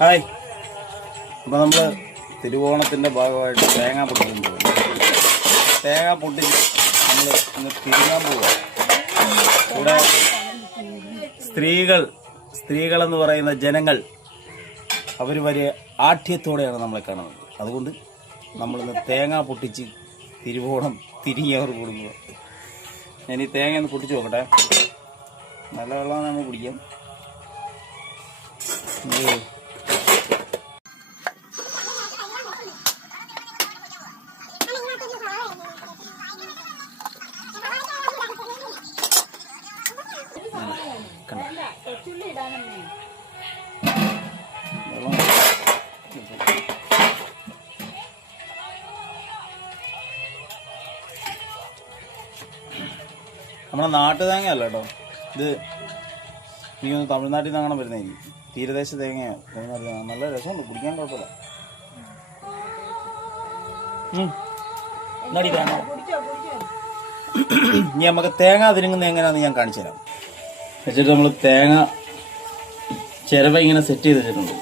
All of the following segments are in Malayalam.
ഹായ്. അപ്പോൾ നമ്മൾ തിരുവോണത്തിൻ്റെ ഭാഗമായിട്ട് തേങ്ങ പൊട്ടിക്കാൻ പോകും. തേങ്ങ പൊട്ടിച്ച് നമ്മൾ ഇന്ന് തിരുങ്ങാൻ പോവുക. ഇവിടെ സ്ത്രീകളെന്ന് പറയുന്ന ജനങ്ങൾ അവർ വലിയ ആഠ്യത്തോടെയാണ് നമ്മളെ കാണുന്നത്. അതുകൊണ്ട് നമ്മളിന്ന് തേങ്ങ പൊട്ടിച്ച് തിരുവോണം തിരിഞ്ഞവർ കൊടുക്കുക. ഞാൻ ഈ തേങ്ങ ഒന്ന് പൊട്ടിച്ച് നോക്കട്ടെ. നല്ല വെള്ളം നമ്മൾ കുടിക്കാം. നമ്മുടെ നാട്ടു തേങ്ങ അല്ല കേട്ടോ, ഇത് എനിക്കൊന്ന് തമിഴ്നാട്ടിൽ നിന്ന് അങ്ങനെ വരുന്നതായിരിക്കും. തീരദേശ തേങ്ങയാണ്. തമിഴ്നാട്ടിൽ നല്ല രസമുണ്ട്, കുടിക്കാൻ കുഴപ്പമില്ല. ഇനി നമുക്ക് തേങ്ങ തിരുങ്ങുന്നത് എങ്ങനെയാണെന്ന് ഞാൻ കാണിച്ചു തരാം. വെച്ചിട്ട് നമ്മൾ തേങ്ങ ചിരവ ഇങ്ങനെ സെറ്റ് ചെയ്ത് വെച്ചിട്ടുണ്ട്.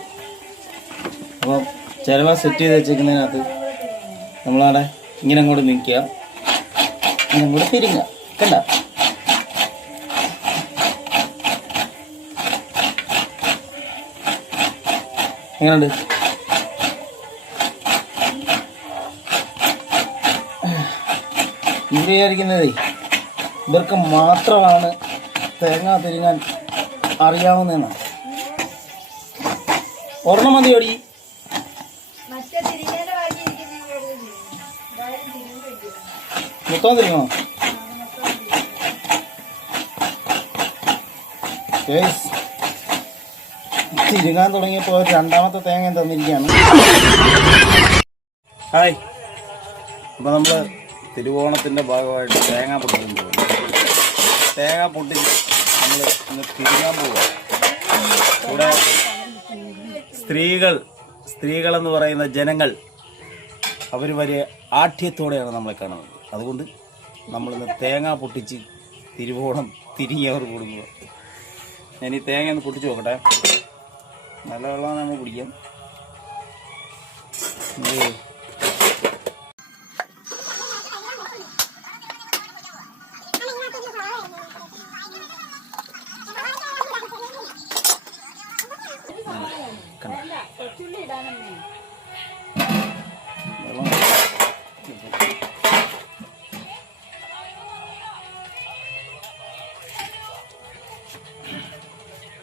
അപ്പം ചിരവ സെറ്റ് ചെയ്ത് വെച്ചിരിക്കുന്നതിനകത്ത് നമ്മളവിടെ ഇങ്ങനെ അങ്ങോട്ട് നീക്കുക, ഇങ്ങനെ അങ്ങോട്ട് തിരിങ്ങുക. കണ്ട എങ്ങനെയുണ്ട്? ഇത് വിചാരിക്കുന്നതേ ഇവർക്ക് മാത്രമാണ് തേങ്ങ തിരിങ്ങാൻ അറിയാവുന്നതെന്നാണ്. ഒരെണ്ണം മതി ഓടി. മൊത്തം തിരിങ്ങണോ? തിരുങ്ങാൻ തുടങ്ങിയപ്പോൾ രണ്ടാമത്തെ തേങ്ങ തന്നിരിക്കുകയാണ്. ഹായ്. അപ്പോൾ നമ്മൾ തിരുവോണത്തിൻ്റെ ഭാഗമായിട്ട് തേങ്ങ പൊട്ടിക്കാൻ പോകും. തേങ്ങ പൊട്ടിച്ച് നമ്മൾ ഇന്ന് തിരുങ്ങാൻ പോവുക. ഇവിടെ സ്ത്രീകളെന്ന് പറയുന്ന ജനങ്ങൾ അവർ വലിയ ആഠ്യത്തോടെയാണ് നമ്മളെ കാണുന്നത്. അതുകൊണ്ട് നമ്മളിന്ന് തേങ്ങ പൊട്ടിച്ച് തിരുവോണം തിരിഞ്ഞവർ കൊടുക്കുക. ഞാൻ ഈ തേങ്ങ ഒന്ന് പൊട്ടിച്ച് നോക്കട്ടെ. നല്ല വെള്ളം നമ്മൾ കുടിക്കാം.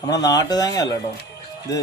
നമ്മുടെ നാട്ടു തേങ്ങ അല്ല കേട്ടോ, ഇത്